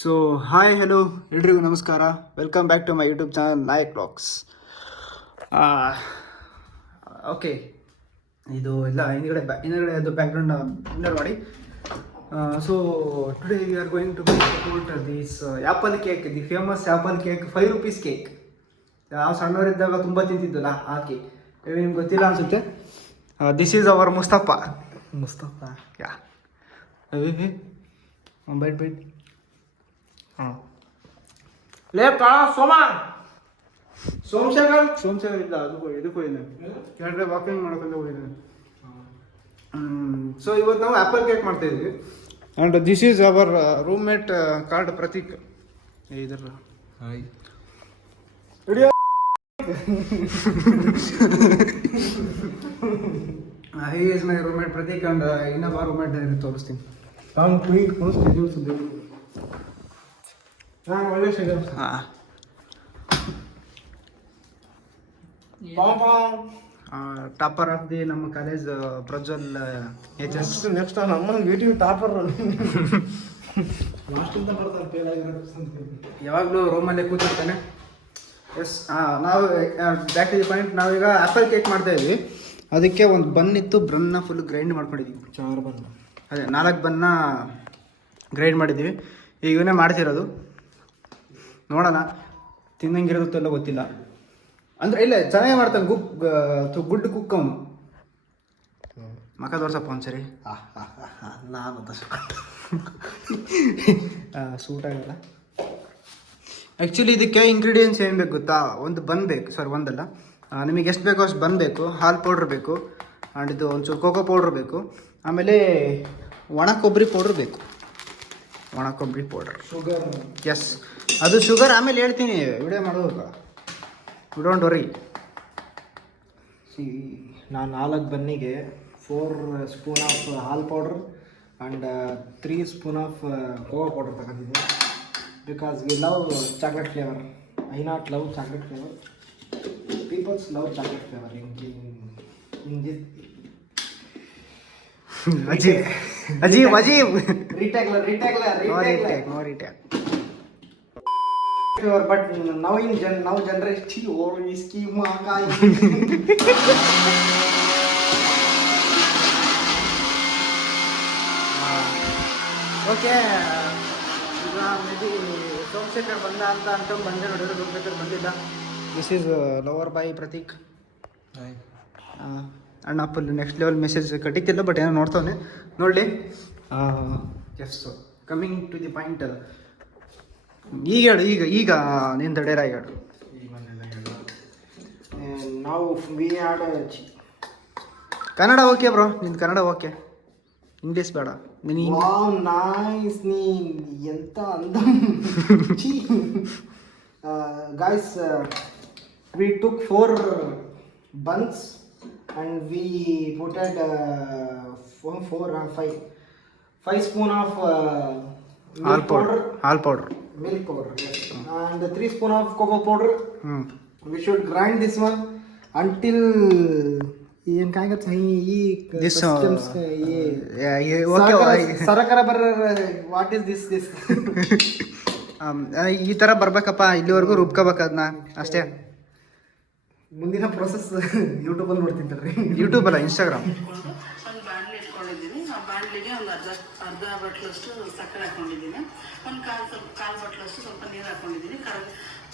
So hi hello ಎಲ್ರಿಗೂ ನಮಸ್ಕಾರ. Welcome back to my YouTube channel Nayak blogs. Okay, ಇದು ಇಲ್ಲ ಹಿಂದ್ಗಡೆ ಅದು ಬ್ಯಾಕ್ಗ್ರೌಂಡ್ ಇನ್ನರ್ ಮಾಡಿ. So today we are going to about this apple cake, the famous apple cake, 5 rupees cake. ನಾವು ಸಣ್ಣವರಿದ್ದಾಗ ತುಂಬ ತಿಂತಿದ್ದಲ್ಲ ಆ ಕೇಕ್. ನಿಮ್ಗೆ ಗೊತ್ತಿಲ್ಲ ಅನಿಸುತ್ತೆ. This is our Mustafa. ಯಾ ಬೈಟ್ ಹಾಂ ಲೇ ಕಾಳ ಸೋಮಶೇಖರ್ ಇಲ್ಲ, ಅದಕ್ಕೂ ಇದಕ್ಕೂ ಹೋಗಿದ್ದೇನೆ. ಕೆಳಗಡೆ ವಾಕಿಂಗ್ ಮಾಡ್ಕೊಂಡು ಹೋಗಿದ್ದೇನೆ. ಸೊ ಇವತ್ತು ನಾವು ಆ್ಯಪಲ್ ಕೇಕ್ ಮಾಡ್ತಾ ಇದ್ವಿ. And this is our roommate card Prateek. ಇದರ hi he is my roommate Prateek. And ಇನ್ನೊಬ್ಬ ರೂಮ್ಮೇಟ್ ತೋರಿಸ್ತೀನಿ. ನಾನು ಕ್ವೀನ್ ಕೊಡಿಸ್ತೀನಿ. ನಾನು ಒಳ್ಳೆ ಸಿಗ ಹಾಂ, ಟಾಪರ್ ಆಫ್ ದಿ ನಮ್ಮ ಕಾಲೇಜ್ ಪ್ರಜ್ವಲ್ ಎಚ್. ನೆಕ್ಸ್ಟ್ ನಮ್ಮ ಯೂಟ್ಯೂಬ್ ಟಾಪರ್ ಲಾಸ್ಟ್ ಅಂತ ಬರ್ತಾರೆ ಫೇಲ್ ಆಗಿರೋ ಯಾವಾಗಲೂ ರೂಮಲ್ಲೇ ಕೂತಿರ್ತಾನೆ. ಎಸ್, ನಾವು ಬ್ಯಾಕ್ ಟು ದಿ ಪಾಯಿಂಟ್. ನಾವೀಗ ಆ್ಯಪಲ್ ಕೇಕ್ ಮಾಡ್ತಾ ಇದ್ವಿ. ಅದಕ್ಕೆ ಒಂದು ಬನ್ ಇತ್ತು, ಬನ್ನ ಫುಲ್ ಗ್ರೈಂಡ್ ಮಾಡ್ಕೊಂಡಿದ್ವಿ. 4 ಬನ್ನ, ಅದೇ 4 ಬನ್ನ ಗ್ರೈಂಡ್ ಮಾಡಿದ್ದೀವಿ. ಈಗ ಇವನ್ನೇ ಮಾಡ್ತಿರೋದು. ನೋಡೋಣ, ತಿನ್ನಂಗಿರೋದೆಲ್ಲ ಗೊತ್ತಿಲ್ಲ. ಅಂದರೆ ಇಲ್ಲ, ಚೆನ್ನಾಗೇ ಮಾಡ್ತಾನೆ. ಗುಡ್ ಕುಕ್ ಅವನು. ಮಕ ತೋರ್ಸಪ್ಪ ಒಂದ್ಸರಿ. ನಾನು ಸೂಟ್ ಆಗಲ್ಲ. ಆ್ಯಕ್ಚುಲಿ ಇದಕ್ಕೆ ಇಂಗ್ರೀಡಿಯೆಂಟ್ಸ್ ಏನು ಬೇಕು ಗೊತ್ತಾ? ಒಂದು ಬನ್ ಬೇಕು, ಒಂದಲ್ಲ, ನಿಮಗೆ ಎಷ್ಟು ಬೇಕೋ ಅಷ್ಟು ಬನ್ ಬೇಕು, ಹಾಲು ಪೌಡ್ರ್ ಬೇಕು, ಆ್ಯಂಡ್ ಇದು ಒಂಚೂರು ಕೋಕೋ ಪೌಡ್ರ್ ಬೇಕು, ಆಮೇಲೆ ಒಣ ಕೊಬ್ಬರಿ ಪೌಡ್ರ್ ಬೇಕು. ಒಣ ಕೊಬ್ಬರಿ ಪೌಡ್ರ್, ಶುಗರ್. ಎಸ್, ಅದು ಶುಗರ್ ಆಮೇಲೆ ಹೇಳ್ತೀನಿ, ವಿಡಿಯೋ ಮಾಡೋದು. Don't worry. ನಾನು 4 ಬನ್ನಿಗೆ 4 ಸ್ಪೂನ್ ಆಫ್ ಹಾಲ್ powder and 3 spoon of cocoa powder ತಗೊಂಡಿದ್ದೆ. Because we love chocolate flavour. I not love chocolate flavour, peoples love chocolate flavour in this ಅಜೀಬ್ retake. No retake. But now generation or whiskey makai. Okay, ಈಗ may be Somashekar ಬಂದ ಅಂತ ಅನ್ಕೊಂಡು ಬಂದೆ. ನೋಡಿದ್ರೆ ಸೋಮಶೇಖರ್ ಬಂದಿಲ್ಲ. This is lover boy Prateek. ಅಣ್ಣ full next level message ಕಟ್ಟಿತ್ತಿಲ್ಲ, ಬಟ್ ಏನೋ ನೋಡ್ತಾನೆ, ನೋಡಲಿ. Yes, coming to the point. ಈಗ ಹೇಳು, ಈಗ ನಿಂದ ಡೇರಾ ಹೇಳು. ನಾವು we add Kannada okay bro, ನಿಂದು ಕನ್ನಡ ಓಕೆ, ಇಂಗ್ಲೀಷ್ ಬೇಡ. ವಾವ್ ನೈಸ್, ನೀ ಎಂತ ಅಂದ. Guys, we took 4 buns and we put at 5 spoon of ಹಾಲ್ powder, milk powder, yes. And 3 spoon of cocoa powder. We should grind this one until ಏನು ಕಾಯಗತ್ತೆ this ಸರಕರ ಬರ. What is this ಈ ಥರ ಬರ್ಬೇಕಪ್ಪ. ಇಲ್ಲಿವರೆಗೂ ರುಬ್ಕೋಬೇಕು ಅದನ್ನ ಅಷ್ಟೇ. ಮುಂದಿನ ಪ್ರೊಸೆಸ್ ಯೂಟ್ಯೂಬಲ್ಲಿ ನೋಡ್ತಿದ್ದಾರೆ. ಯೂಟ್ಯೂಬ್ ಅಲ್ಲ, ಇನ್ಸ್ಟಾಗ್ರಾಮ್. ಒಂದು ಬಾಣಲಿ ಇಟ್ಕೊಂಡಿದ್ದೀನಿ. ಆ ಬಾಣಲಿಗೆ ಒಂದು ಅರ್ಧ ಬಟ್ಲಷ್ಟು ಸಕ್ಕರೆ ಹಾಕೊಂಡಿದ್ದೀನಿ. ಒಂದು ಕಾಲು ಬಟ್ಲಷ್ಟು ಸ್ವಲ್ಪ ನೀರು ಹಾಕೊಂಡಿದ್ದೀನಿ.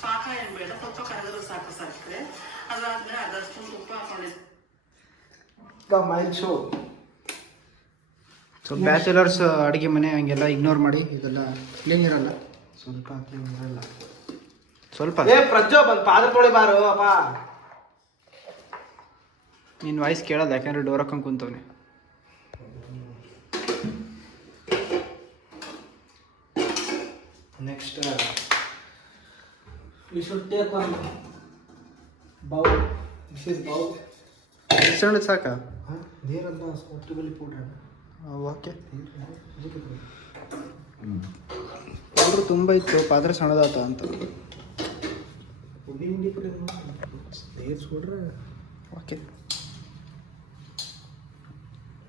ಪಾಕ ಏನು ಬೇಡ, ಸ್ವಲ್ಪ ಕರಗರು ಸಾಕು ಸಕ್ಕರೆ. ಅದಾದ್ಮೇಲೆ ಅರ್ಧ ಸ್ಪೂನ್ ಉಪ್ಪು ಹಾಕೊಂಡಿದ್ದೀನಿ. Mile show. ಸೊ ಬ್ಯಾಚುಲರ್ಸ್ ಅಡುಗೆ ಮನೆ ಹಂಗೆಲ್ಲ ಇಗ್ನೋರ್ ಮಾಡಿ, ಇದೆಲ್ಲ ಕ್ಲೀನ್ ಇರಲ್ಲ. ಸ್ವಲ್ಪ ಕ್ಲೀನ್ ಇರಲ್ಲ. ಸ್ವಲ್ಪ ಪ್ರಜ್ಜೋ ಬಂದು ಪಾದ ತೊಳಿ ಬಾರು ಅಪ್ಪ. ನಿನ್ನ ವಾಯ್ಸ್ ಕೇಳಲ್ಲ, ಯಾಕಂದ್ರೆ ಡೋರ್ ಹಾಕೊಂಡು ಕುಂತವನೆ. Next we should take one bowl. This is bowl. ಸಣ್ಣ ಸಾಕ? ನೀರಲ್ಲ ಸೋಪ್ಟಿಬಲಿ ಪೌಡರ್. ಓಕೆ, ಪೌಡ್ರ್ ತುಂಬ ಇತ್ತು, ಪಾತ್ರೆ ಸಣ್ಣದಾತ ಅಂತ. ಉಂಡಿ ಪುಡಿ ನೀರು ಸೋಡ್ರೆ okay.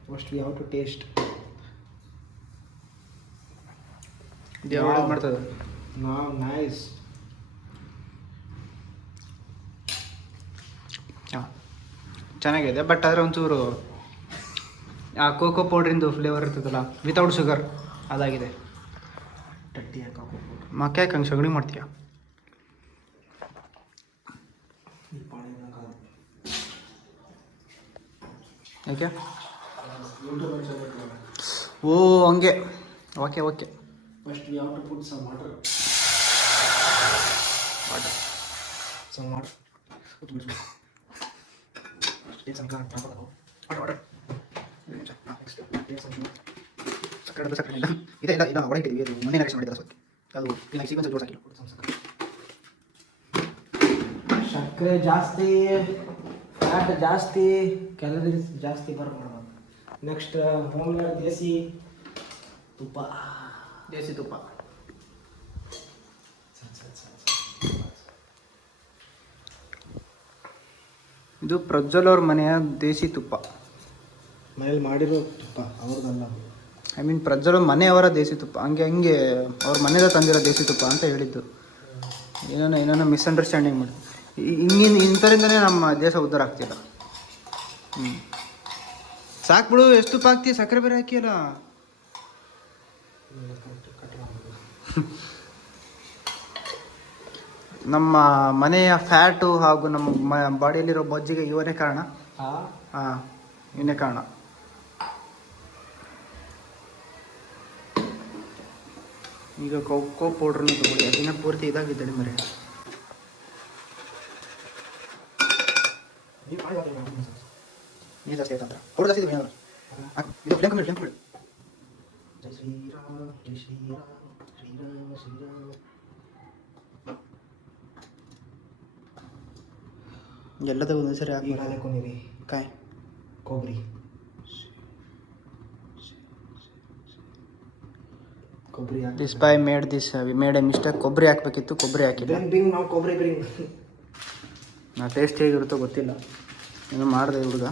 First we have to taste. ದೇವ್ರ ಮಾಡ್ತದೆ. ನೈಸ್. ಚೆನ್ನಾಗಿದೆ, ಬಟ್ ಆದರೆ ಒಂಚೂರು ಆ ಕೋಕೋ ಪೌಡ್ರಿಂದು ಫ್ಲೇವರ್ ಇರ್ತದಲ್ಲ ವಿತೌಟ್ ಶುಗರ್ ಅದಾಗಿದೆ. ಟಟ್ಟಿ ಹಾಕೋ ಮಕ್ಕ ಯಾಕೆ ಹಂಗೆ ಸಗಣಿ ಮಾಡ್ತೀಯ? ಯಾಕೆ? ಓ ಹಂಗೆ. Okay okay. First we have to put some water. Some water. ಸಕ್ಕರೆ ಇಲ್ಲ ಇದೆ ಇಲ್ಲ ಇಲ್ಲ ಒಳಗೆ ಇದು ಮೊನ್ನೆ ನೆಕ್ಸ್ಟ್ ಮಾಡಿದ್ರೆ ಸ್ವಲ್ಪ ಅದು ಇಲ್ಲ ಸೀಕ್ವೆನ್ಸ್ ಜೋಡಿಸಿ ಸಕ್ಕರೆ ಜಾಸ್ತಿ, ಫ್ಯಾಟ್ ಜಾಸ್ತಿ, ಕ್ಯಾಲರೀಸ್ ಜಾಸ್ತಿ ಬರ್ಬೋದು. ನೆಕ್ಸ್ಟ್ ಹೋಮ್ಮೇಡ್ ದೇಸಿ ತುಪ್ಪ. ಇದು ಪ್ರಜ್ವಲ್ ಅವ್ರ ಮನೆಯ ದೇಸಿ ತುಪ್ಪ. ಮನೇಲಿ ಮಾಡಿರೋ ತುಪ್ಪ ಅವ್ರದ್ದಲ್ಲ. ಐ ಮೀನ್ ಪ್ರಜ್ವಲ್ ಅವ್ರ ಮನೆಯವರ ದೇಸಿ ತುಪ್ಪ, ಹಂಗೆ ಅವ್ರ ಮನೆಯದ ತಂದಿರೋ ದೇಸಿ ತುಪ್ಪ ಅಂತ ಹೇಳಿದ್ದು. ಏನೇನೋ ಮಿಸ್ಅಂಡರ್ಸ್ಟ್ಯಾಂಡಿಂಗ್ ಮಾಡಿ ಇಂಥರಿಂದನೇ ನಮ್ಮ ದೇಶ ಉದ್ಧಾರ ಆಗ್ತಿಲ್ಲ. ಸಾಕು ಬಿಡು, ಎಷ್ಟು ತುಪ್ಪ ಹಾಕ್ತೀಯ? ಸಕ್ಕರೆ ಬೇರೆ ಹಾಕಿಯಲ್ಲ. ನಮ್ಮ ಮನೆಯ ಫ್ಯಾಟು ಹಾಗೂ ನಮ್ಮ ಬಾಡಿಯಲ್ಲಿರೋ ಬೊಜ್ಜಿಗೆ ಇವನೇ ಕಾರಣ. ಹಾಂ, ಇವನೇ ಕಾರಣ. ಈಗ ಕೋಕೋ ಪೌಡ್ರನ್ನು ತಗೊಳ್ಳಿ, ಅದನ್ನ ಪೂರ್ತಿ ಇದಾಗಿದ್ದಾಳೆ ಮರೆ. ನೀರು ಜಾಸ್ತಿ ಆಯ್ತಂತ ಪೌಡರ್ ಜಾಸ್ತಿ ಇದೆ. ಇದು ಫ್ಲೇಮ್ ಕಮ್ಮಿ, ಫ್ಲೇಮ್ ಕಮ್ಮಿ. ಜೈ ಶ್ರೀರಾಮ್, ಜೈ ಶ್ರೀರಾಮ್, ಶ್ರೀರಾಮ ಶ್ರೀರಾಮ. ಎಲ್ಲದೂ ಒಂದೊಂದ್ಸರಿ ಹಾಕಿ ಹಾಕೊಂಡಿರಿ ಕಾಯಿ ಕೊಬ್ಬರಿ. ಕೊಬ್ಬರಿ this by made this we made A mistake. ಕೊಬ್ಬರಿ ಹಾಕಬೇಕಿತ್ತು, ಕೊಬ್ಬರಿ ಹಾಕಿಲ್ಲ. ಬ್ರಿಂಗ್ ನಾವು ಕೊಬ್ಬರಿ ಬ್ರಿಂಗ್. ನಾ ಟೇಸ್ಟ್ ಹೇಗಿರುತ್ತೋ ಗೊತ್ತಿಲ್ಲ, ಏನೋ ಮಾಡಿದೆ ಹುಡುಗ.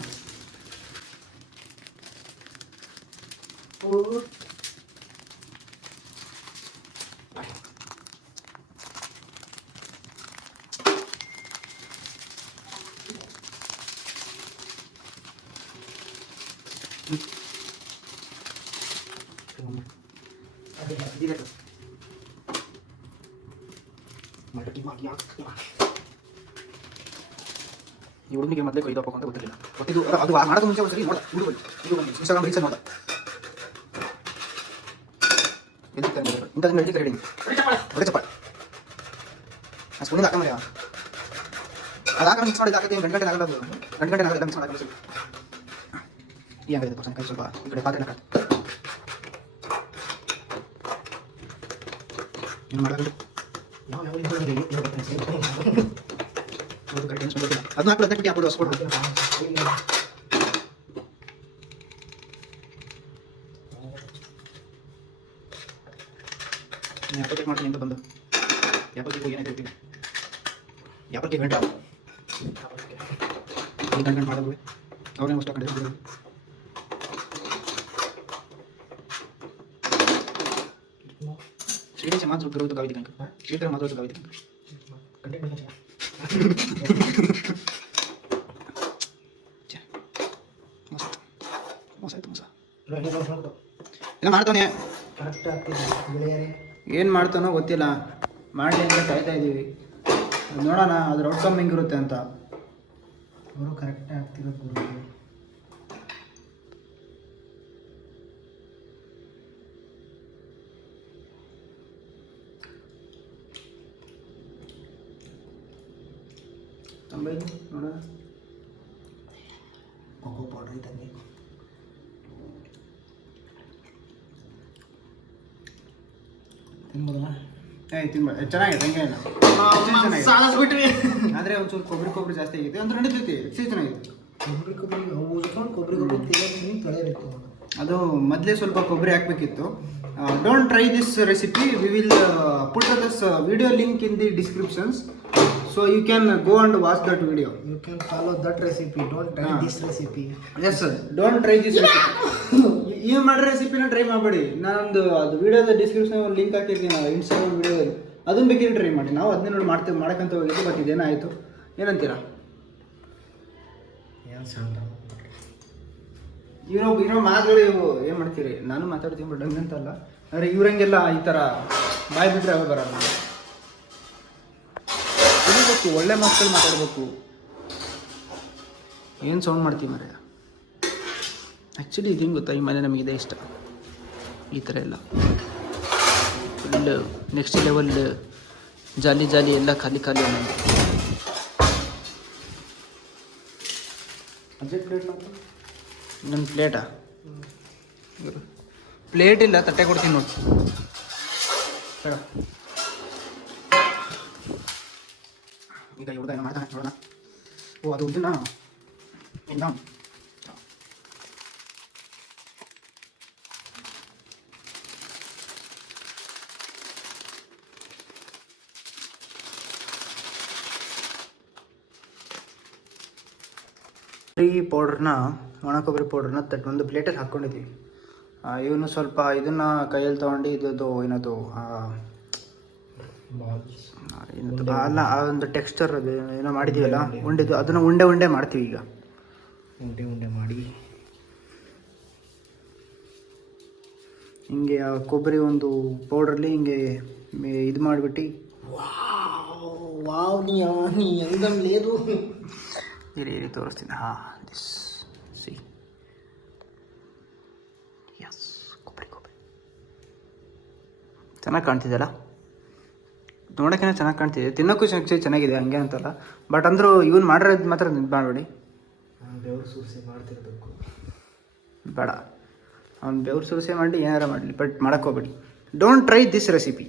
ಈ ಹುಡುಗಿಗೆ ಮೊದಲೇ ಕೈ ಹಾಕಬೇಕು ಅಂತ ಗೊತ್ತಿರಲಿಲ್ಲ. ಗೊತ್ತಿದ್ದು ಅದು ಮಾಡೋದು ಮುಂಚೆ ಒಂದ್ಸರಿ ನೋಡ, ಇದು ಇನ್ಸ್ಟಾಗ್ರಾಮ್ ರೀಲ್ಸ್ ನೋಡ. ಇಂಥ ಹೇಳ್ಲಿಕ್ಕೆ ರೆಡಿ ಒಳ್ಳೆ ಚಪ್ಪಾಳೆ ಆ ಸ್ಪೂನಿಂದ ಹಾಕ ಮರ್ಯ. ಅದು ಹಾಕ ಮಿಕ್ಸ್ ಮಾಡಿದ್ದು ಹಾಕತ್ತೆ. ಗಂಟೆ ಆಗಲ್ಲ, ಅದು ಗಂಟೆ ಆಗಲ್ಲ ಮಿಕ್ಸ್ ಮಾಡೋದು. ಈ ಹಂಗಾಗಿದೆ ಪರ್ಸನ್ ಕೈ ಸ್ವಲ್ಪ ಈ ಕಡೆ ಪಾತ್ರೆ ಹಾಕ. ಏನು ಮಾಡೋದು? ಅದನ್ನ ಹಾಕ್ಬಿಟ್ಟು ಅದಕ್ಕೆ ಹಾಕ್ಬಿಡು ಹೊಸ್ಕೊಡು. ಯಾಪಕ್ಕೆ ಮಾಡ್ತೀನಿ ಅಂತ ಬಂದು ಯಾಪಕ್ಕೆ ಏನಾಯ್ತು ಯಾಪಕ್ಕೆ ಗಂಟೆ ಗಂಟೆ ಮಾಡೋದು ಅವ್ರನ್ನೇ ಅಷ್ಟು ಕಡೆ ಶ್ರೀದೇಶ ಮಾತ್ರ ಗರುವುದು ಗಾವಿದ ಗಂಕ ಶ್ರೀಧರ ಮಾತ್ರ ಗಾವಿದ ಗಂಕ ಮಾಡ್ತಾನೆ. ಏನು ಮಾಡ್ತಾನೋ ಗೊತ್ತಿಲ್ಲ, ಮಾಡಲಿ ಅಂತ ಕಾಯ್ತಾ ಇದ್ದೀವಿ. ನೋಡೋಣ ಅದ್ರ ಔಟ್ಕಮ್ ಹೆಂಗಿರುತ್ತೆ ಅಂತ. ಅವರು ಕರೆಕ್ಟೇ ಆಗ್ತಿರೋದು. ನೋಡೋಣ. ಕೋಕೋ ಪೌಡರ್ ಇದ್ದಂಗೆ ತಿನ್ಬೋದಲ್ಲ? ತಿನ್ಬೇಡ, ಚೆನ್ನಾಗಿದೆ, ಹಂಗೆ ಇಲ್ಲ ಆದರೆ ಒಂಚೂರು ಕೊಬ್ಬರಿ ಜಾಸ್ತಿ ಆಗಿದೆ ಅಂದ್ರೆ ನಡೀತೈತಿ. ಚೆನ್ನಾಗಿದೆ ಅದು ಮೊದಲೇ ಸ್ವಲ್ಪ ಕೊಬ್ಬರಿ ಹಾಕಬೇಕಿತ್ತು. Don't try this recipe. We will put this video link in the descriptions, so you can go and watch that video. You can follow that recipe. Don't try this recipe. Yes sir, don't try this recipe. ಏನು ಮಾಡೋ ರೆಸಿಪಿನ try ಮಾಡಬೇಡಿ. ನಾನೊಂದು ಅದು ವೀಡಿಯೋದ description ಒಂದು link ಹಾಕಿರ್ತೀನಿ ನಾವು Instagram ವೀಡಿಯೋದಲ್ಲಿ, ಅದನ್ನು ಬೇಕಿದ್ರೆ ಟ್ರೈ ಮಾಡಿ. ನಾವು ಅದನ್ನೇ ನೋಡಿ ಮಾಡ್ತೇವೆ, ಮಾಡೋಕ್ಕಂತ ಹೋಗಿದ್ದು. ಬಟ್ ಇದೇನಾಯಿತು ಏನಂತೀರಾ? ಏನು ಸಣ್ಣ ಇರೋ ಮಾತುಗಳು ಇವು ಏನು ಮಾಡ್ತೀರಿ? ನಾನು ಮಾತಾಡ್ತೀನಿ ಬಟ್ ಹಂಗಂತಲ್ಲ. ಅಂದರೆ ಇವ್ರಂಗೆಲ್ಲ ಈ ಥರ ಬಾಯ್ ಬಿಟ್ಟರೆ ಅವೇ ಬರಲ್ಲ. ಇರಬೇಕು, ಒಳ್ಳೆ ಮಾತುಗಳು ಮಾತಾಡಬೇಕು. ಏನು ಸೌಂಡ್ ಮಾಡ್ತೀವಿ ಮರೆ? ಆ್ಯಕ್ಚುಲಿ ಇದೇನು ಗೊತ್ತಾ, ಈ ಮನೆ ನಮಗಿದೆ ಇಷ್ಟ. ಈ ಥರ ಎಲ್ಲ ಫುಲ್ ನೆಕ್ಸ್ಟ್ ಲೆವೆಲ್ ಜಾಲಿ ಜಾಲಿ ಎಲ್ಲ ಖಾಲಿ ಖಾಲಿ ಅನ್ನೋದು. ಅಜ್ಜೆಟ್ ಪ್ಲೇಟ್ ಮಾತ್ರ ನನ್ನ ಪ್ಲೇಟಾ? ಪ್ಲೇಟ್ ಇಲ್ಲ, ತಟ್ಟೆ ಕೊಡ್ತೀನಿ ನೋಡಿ. ಈಗ ಇವ್ರದ್ದು ಏನೋ ಮಾಡ್ತಾನೆ ನೋಡೋಣ. ಓ ಅದು ಉದ್ದನ ಇಲ್ಲ. ಪೌಡ್ರನ್ನ, ಒಣ ಕೊಬ್ಬರಿ ಪೌಡ್ರನ್ನ ಒಂದು ಪ್ಲೇಟಲ್ಲಿ ಹಾಕ್ಕೊಂಡಿದ್ದೀವಿ. ಇವನು ಸ್ವಲ್ಪ ಇದನ್ನು ಕೈಯಲ್ಲಿ ತೊಗೊಂಡು ಇದು ಏನದು ಏನದು ಅಲ್ಲ, ಆ ಒಂದು ಟೆಕ್ಸ್ಚರ್ ಅದು ಏನೋ ಮಾಡಿದ್ದೀವಲ್ಲ ಉಂಡೆದು, ಅದನ್ನು ಉಂಡೆ ಉಂಡೆ ಮಾಡ್ತೀವಿ. ಈಗ ಉಂಡೆ ಉಂಡೆ ಮಾಡಿ ಹಿಂಗೆ ಆ ಕೊಬ್ಬರಿ ಒಂದು ಪೌಡ್ರಲ್ಲಿ ಹಿಂಗೆ ಇದು ಮಾಡಿಬಿಟ್ಟು ವಾವ್ ನೀ ಎಂದಮ್ ಲೇದು ಇರಿ ತೋರಿಸ್ತೀನಿ. ಹಾಂ, ದಿಸ್ ಸಿ, ಯಸ್, ಕೊಬ್ಬರಿ ಚೆನ್ನಾಗಿ ಕಾಣ್ತಿದೆಯಲ್ಲ? ನೋಡೋಕ್ಕೇನೋ ಚೆನ್ನಾಗಿ ಕಾಣ್ತಿದೆ, ತಿನ್ನೋಕ್ಕೂ ಚೆನ್ನಾಗಿದೆ, ಹಂಗೆ ಅಂತಲ್ಲ. ಬಟ್ ಅಂದರೂ ಇವನು ಮಾಡಿರೋದು ಮಾತ್ರ ಇದು ಮಾಡಬೇಡಿ. ಬೆವರು ಸುರಿಸಿ ಮಾಡ್ತಿರ್ಬೇಕು, ಬೇಡ. ಅವ್ನು ಬೆವ್ರು ಸುರಿಸೆ ಮಾಡಿ ಏನಾರ ಮಾಡಲಿ, ಬಟ್ ಮಾಡೋಕ್ಕೆ ಹೋಗ್ಬೇಡಿ. Don't try this recipe.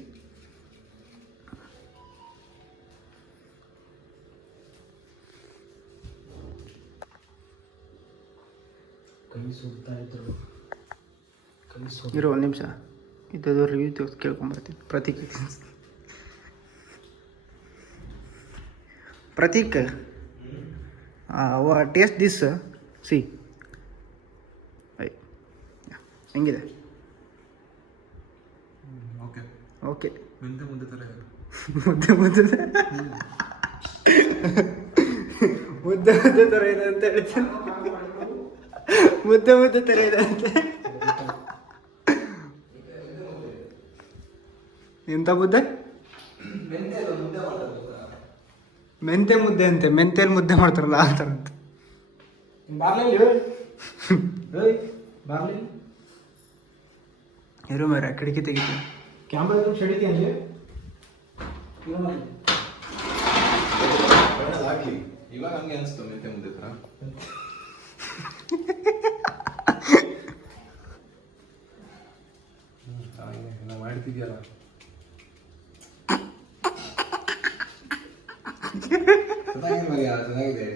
ಕೈ ಸುಡ್ತಾ ಇದ್ರು. ಇರೋ ಒಂದು ನಿಮಿಷ, ಇದ್ದದು ರಿವ್ಯೂ ಕೇಳ್ಕೊಂಬರ್ತೀನಿ. ಪ್ರತೀಕ್ ಟೇಸ್ಟ್ ದಿಸ್, ಸಿ ಹೆಂಗಿದೆ? ಓಕೆ, ಮುದ್ದೆ ಮುದ್ದೆ ಥರ ಇದೆ. ಮುದ್ದೆ ಥರ ಇದೆ ಅಂತ ಹೇಳ್ತೀನಿ. ಮುದ್ದೆ ಥರ ಇದೆ ಅಂತ. ಎಂಥ ಮುದ್ದೆ? ಮೆಂತೆ ಮುದ್ದೆ ಅಂತೆ. ಮೆಂತೆಯಲ್ಲಿ ಮುದ್ದೆ ಮಾಡ್ತಾರಲ್ಲ ಆ ಥರ ಅಂತ. ಬಾರ್ಲಿ ಇರು ಮೇರ ಕಿಟಕಿ ತೆಗಿತೀನಿ. ಕ್ಯಾಮ್ರಾ ಶಡಿತಿ ಅಂದರೆ ಇವಾಗ ಹಂಗೆ ಅನಿಸ್ತು ಮೆಂತೆ ಮುದ್ದೆ ಥರ. ನಾವು ಮಾಡ್ತಿದ್ಯಲ್ಲ, ಚೆನ್ನಾಗಿದೆ.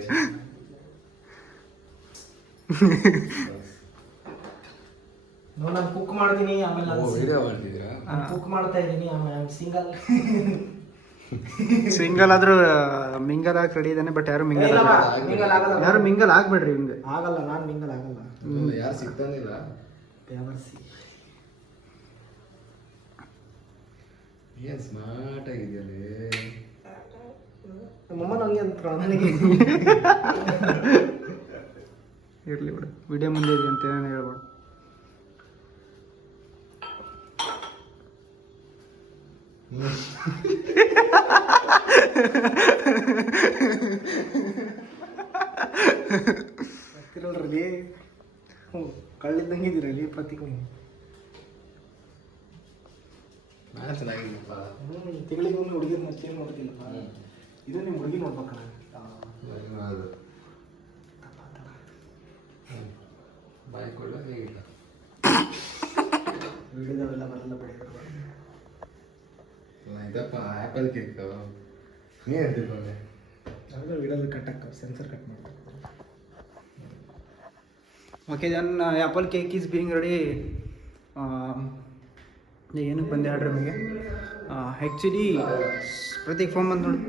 ನಾನು ಕುಕ್ ಮಾಡ್ತೀನಿ, ಆಮೇಲೆ ವಿಡಿಯೋ ಮಾಡ್ತಿದ್ದೀರಾ? ನಾನು ಕುಕ್ ಮಾಡ್ತಾ ಇದ್ದೀನಿ, ಆಮೇಲೆ ಸಿಂಗಲ್ ಆದ್ರೂ ಮಿಂಗಲ್ ಆಗಿ ರೆಡಿ ಇದ್ದಾನೆ. ಬಟ್ ಯಾರು ಮಿಂಗಲ್ ಆಗ್ಬೇಡ್ರಿ. ಹಿಂಗೆ ಆಗಲ್ಲ, ನಾನು ಮಿಂಗಲ್ ಆಗಲ್ಲ. ಯಾರು ಸಿಗ್ತಾನಿಲ್ಲ. ಏನ್ ಸ್ಮಾರ್ಟ್ ಆಗಿದೆಯಲ್ಲೇ. ನಮ್ಮಮ್ಮ ನಂಗೆ ಅಂತ ನನಗೆ ಇರಲಿ ಬಿಡು, ವಿಡಿಯೋ ಮುಂದೆ ಇದೆ ಅಂತ ಏನೇನು ಹೇಳ್ಬೇಡು. ಗೊತ್ತಿರಲ್ರಿ, ಕಳ್ಳಿದ್ದಂಗಿದ್ದೀರಲ್ಲಿ ಪ್ರತಿಕ್. ನಾನು ಚೆನ್ನಾಗಿದ್ದೀನಪ್ಪ. ತಿಂಗಳಿಗೊಮ್ಮೆ ಹುಡುಗಿರ್ ಮತ್ತೇನು ನೋಡ್ತಿಲ್ಲಪ್ಪ. ಇದು ನಿಮ್ಮ ಹುಡುಗಿ ನೋಡ್ಬೇಕಣ್ಣ. ಅದು ಬಾಯಿ ಕೊಡೋ ಹೇಗಿಲ್ಲ. ವಿಡಿಯೋದವೆಲ್ಲ ಬರಲ್ಲ ಬಿಡಿ. ಇದಪ್ಪ ಆ್ಯಪಲ್ ಕೇಕ್ ನೀ ಹೇಳ್ತಿದ್ದೆ. ಅಂದರೆ ವಿಡಿಯೋದಲ್ಲಿ ಕಟ್ಟಕ್ಕೆ ಸೆನ್ಸರ್ ಕಟ್ ಮಾಡ್ತಾರೆ. Okay, then apple cake is being ready. ಏನಕ್ಕೆ ಬಂದೆ ಆರ್ಡ್ರ್ ನಿಮಗೆ? ಆ್ಯಕ್ಚುಲಿ ಪ್ರತೀಕ್ ಫೋನ್ ಬಂದು ನೋಡಿ.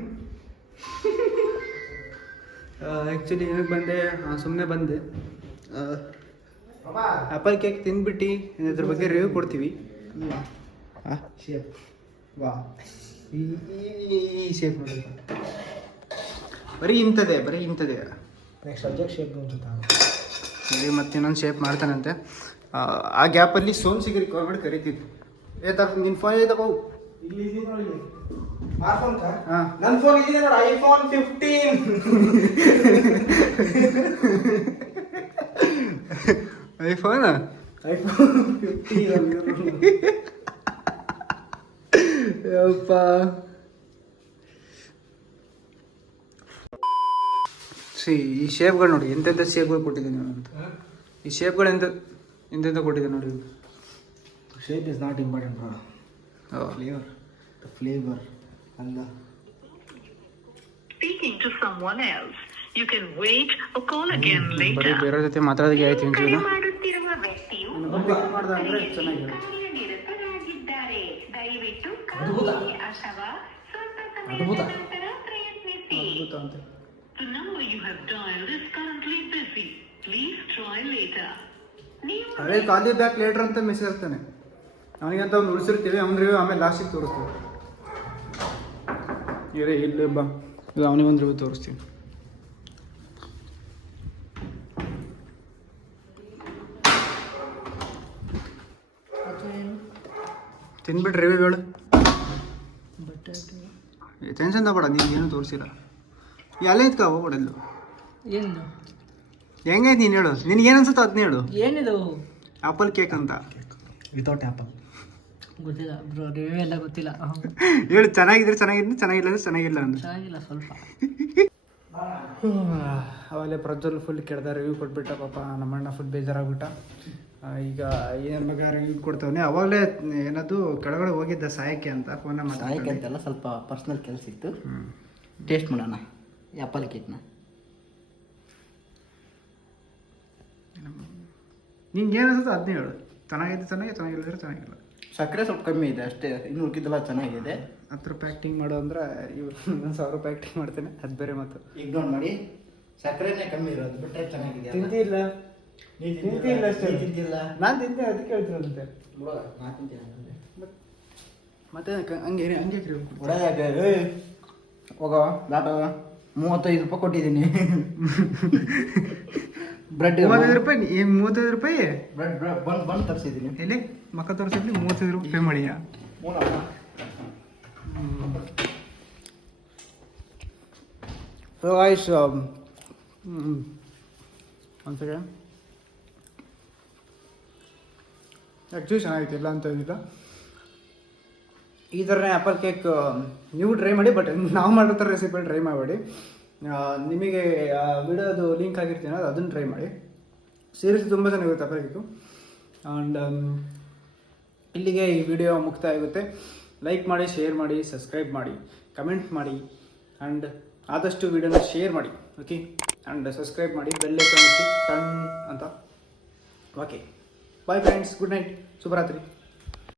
ಆ್ಯಕ್ಚುಲಿ ಏನಕ್ಕೆ ಬಂದೆ, ಸುಮ್ಮನೆ ಬಂದೆ. ಆ್ಯಪಲ್ ಕೇಕ್ ತಿಂದ್ಬಿಟ್ಟು ಇದ್ರ ಬಗ್ಗೆ ರಿವ್ಯೂ ಕೊಡ್ತೀವಿ. ಶೇಪ್ ವಾ ಈ ಶೇಪ್ ನೋಡಿ, ಬರೀ ಇಂಥದ್ದೇ ನೆಕ್ಸ್ಟ್ ಸಬ್ಜೆಕ್ಟ್ ಶೇಪ್ ಅನ್ಸುತ್ತಾ? ಸರಿ, ಮತ್ತೆ ಇನ್ನೊಂದು ಶೇಪ್ ಮಾಡ್ತಾನಂತೆ. ಆ ಗ್ಯಾಪಲ್ಲಿ ಸೋಮ್ಸಿಗೆ ರಿಕ್ವೈರ್ಮೆಂಟ್ ಕರಿತಿದ್ವಿ. ನಿನ್ನ ಫೋನ್ ಐತಪ್ಪ? ಇಲ್ಲಿ ನೋಡಿ iPhone का? ಹಾಂ, ನನ್ನ ಫೋನ್ ಇದೆ ನೋಡಿ, iPhone 15. ಐಫೋನ್ iPhone 15 ಯಪ್ಪ. ಈ ಶೇಪ್ಗಳು ನೋಡಿ, ಎಂತೆಂಥ ಶೇಪ್ಗಳು ಕೊಟ್ಟಿದ್ದೀನಿ ನಾನು ಅಂತ. ಈ ಶೇಪ್ಗಳು ಎಂತೆಂಥ ಕೊಟ್ಟಿದ್ದೆ ನೋಡಿ. Shape is not important, bro. The flavor and the Speaking to someone else. You can wait or call again ಬರೀ later. ಬೇರೆ ಜೊತೆ ಮಾತಾಡೋದಕ್ಕೆ ಆಯ್ತು ಕರೆ ಇಂಚೂನು. ಮಾಡುತ್ತಿರುವ ವ್ಯಕ್ತಿಯು ಮಾಡ್ದೆ ಅಂದರೆ ಚೆನ್ನಾಗಿದೆ. ಕಾರ್ಯನಿರತರಾಗಿದ್ದಾರೆ. ದಯವಿಟ್ಟು ಅದ್ಭುತ. ಕಾಯಿಲೆ ಅಥವಾ ಸ್ವಲ್ಪ ಅದ್ಭುತ. ಸಮಯದ ನಂತರ ಪ್ರಯತ್ನಿಸಿ. ಅದ್ಭುತ ಅಂತ. The number you have dialed is currently busy. Please try later. ನೀವು ಅದೇ ಖಾಲಿ ಬ್ಯಾಕ್ ಲೇಟ್ರ್ ಅಂತ ಮೆಸೇಜ್ ಆಗ್ತಾನೆ. ಅವನಿಗಂತ ಅವ್ನು ಉಳಿಸಿರ್ತೀವಿ, ಅವ್ನ ರಿವ್ಯೂ ಆಮೇಲೆ ಲಾಸ್ಟಿಗೆ ತೋರಿಸ್ತೀವಿ. ಇಲ್ಲಿ ಬಾ, ಇದು ಅವನಿಗೊಂದು ರಿವ್ಯೂ ತೋರಿಸ್ತೀವಿ. ತಿಂದ್ಬಿಟ್ಟು ರಿವ್ಯೂ ಹೇಳು. ಟೆನ್ಷನ್ ತಗೋಬೇಡ, ನೀನು ತೋರಿಸಿಲ್ಲ. ಎಲ್ಲ ಇದ್ಕ ಹೋಗ್ಬಿಡಲ್ಲು. ಏನು ಹೆಂಗೈತೆ ನೀನು ಹೇಳು, ನಿನಗೇನು ಅನ್ಸುತ್ತೋ ಅದನ್ನ ಹೇಳು. ಏನಿದು ಆಪಲ್ ಕೇಕ್ ಅಂತ without apple. ಗೊತ್ತಿಲ್ಲ ಬ್ರೋ, ರಿವ್ಯೂ ಎಲ್ಲ ಗೊತ್ತಿಲ್ಲ. ಹೇಳು, ಚೆನ್ನಾಗಿದ್ರೆ ಚೆನ್ನಾಗಿದ್ರೆ, ಚೆನ್ನಾಗಿಲ್ಲ ಅಂದ್ರೆ ಚೆನ್ನಾಗಿಲ್ಲ ಅಂದ್ರೆ. ಚೆನ್ನಾಗಿಲ್ಲ ಸ್ವಲ್ಪ. ಅವಾಗಲೇ ಪ್ರಜ್ವಲ್ ಫುಲ್ ಕೆಡ್ದ ರಿವ್ಯೂ ಕೊಟ್ಬಿಟ್ಟ. ಪಾಪ ನಮ್ಮಣ್ಣ ಫುಲ್ ಬೇಜಾರಾಗ್ಬಿಟ್ಟ. ಈಗ ಏನ್ ಮಗ ರಿವ್ಯೂ ಕೊಡ್ತಾವನೆ. ಅವಾಗಲೇ ಏನದು ಕೆಳಗಡೆ ಹೋಗಿದ್ದ ಸಾಯಕ್ಕೆ ಅಂತ ಫೋನ ಸಹಾಯಕ್ಕೆ ಅಂತೆಲ್ಲ ಸ್ವಲ್ಪ ಪರ್ಸ್ನಲ್ ಕೆಲಸ ಇತ್ತು. ಟೇಸ್ಟ್ ಮಾಡೋಣ ಆ್ಯಪಲ್ ಕೇಕ್ನ. ನಿಂಗೆ ಏನು ಅನ್ಸುತ್ತೋ ಅದನ್ನೇ ಹೇಳು. ಚೆನ್ನಾಗಿದೆ ಚೆನ್ನಾಗಿಲ್ಲ ಚೆನ್ನಾಗಿಲ್ಲ. ಸಕ್ಕರೆ ಸ್ವಲ್ಪ ಕಮ್ಮಿ ಇದೆ ಅಷ್ಟೇ, ಇನ್ನು ಉಳಿದಿದ್ದೆಲ್ಲ ಚೆನ್ನಾಗಿದೆ. 10 ರೂಪಾಯಿ ಆ್ಯಕ್ಟಿಂಗ್ ಮಾಡು ಅಂದ್ರೆ ಇವ್ರು 1000 ರೂಪಾಯಿ ಆ್ಯಕ್ಟಿಂಗ್ ಮಾಡ್ತೇನೆ, ಅದು ಬೇರೆ ಮಾತು. ಇಗ್ನೋರ್ ಮಾಡಿ, ಸಕ್ಕರೆನೇ ಕಮ್ಮಿ ಇರೋದು ಬಿಟ್ಟರೆ ಚೆನ್ನಾಗಿದೆ. ತಿಂತಿಲ್ಲ ತಿಂತಿಲ್ಲ ಅಷ್ಟೇ. ತಿಂತಿಲ್ಲ ನಾನು ತಿಂತೆ, ಅದಕ್ಕೆ ಹೇಳ್ತಿರಂತೆ. ನಾನು ತಿಂತೀನಿ. ಮತ್ತೆ ಹಂಗೆ ಹೋಗೋ ಲಾಟ 35 ರೂಪಾಯಿ ಕೊಟ್ಟಿದ್ದೀನಿ. ಬ್ರೆಡ್ 35 ರೂಪಾಯಿ. 35 ರೂಪಾಯಿ ಬ್ರೆಡ್ ಬಂದು ತರಿಸಿದ್ದೀನಿ. ಎಲ್ಲಿ ಮಕ್ಕ ತೋರಿಸಿದ್ಲಿ 35 ರೂಪಾಯಿ ಪೇ ಮಾಡಿ. ಸೊ ಗಾಯ್ಸ್, ಒಂದು ಸೆಕೆಂಡ್. ಆ್ಯಕ್ಚುಲಿ ಚೆನ್ನಾಗಿತ್ತು, ಇಲ್ಲ ಅಂತ ಏನಿಲ್ಲ. ಈ ಥರನೇ ಆ್ಯಪಲ್ ಕೇಕ್ ನೀವು ಟ್ರೈ ಮಾಡಿ, ಬಟ್ ನಾವು ಮಾಡೋ ಥರ ರೆಸಿಪಿ ಟ್ರೈ ಮಾಡಬೇಡಿ. ನಿಮಗೆ ವಿಡಿಯೋದು ಲಿಂಕ್ ಆಗಿರ್ತೀನಿ, ಅದನ್ನು ಟ್ರೈ ಮಾಡಿ. ಸೀರೀಸ್ ತುಂಬ ಚೆನ್ನಾಗಿರುತ್ತೆ ಆ್ಯಪಲ್ ಕೇಕು. ಆ್ಯಂಡ್ ಇಲ್ಲಿಗೆ ಈ ವಿಡಿಯೋ ಮುಕ್ತಾಯ ಆಗುತ್ತೆ. ಲೈಕ್ ಮಾಡಿ, ಶೇರ್ ಮಾಡಿ, ಸಬ್ಸ್ಕ್ರೈಬ್ ಮಾಡಿ, ಕಮೆಂಟ್ ಮಾಡಿ, ಆ್ಯಂಡ್ ಆದಷ್ಟು ವಿಡಿಯೋನ ಶೇರ್ ಮಾಡಿ. ಓಕೆ, ಆ್ಯಂಡ್ ಸಬ್ಸ್ಕ್ರೈಬ್ ಮಾಡಿ, ಬೆಲ್ ಐಕಾನ್ ಒತ್ತಿ ಟನ್ ಅಂತ. Okay, bye friends, good night, ಶುಭರಾತ್ರಿ.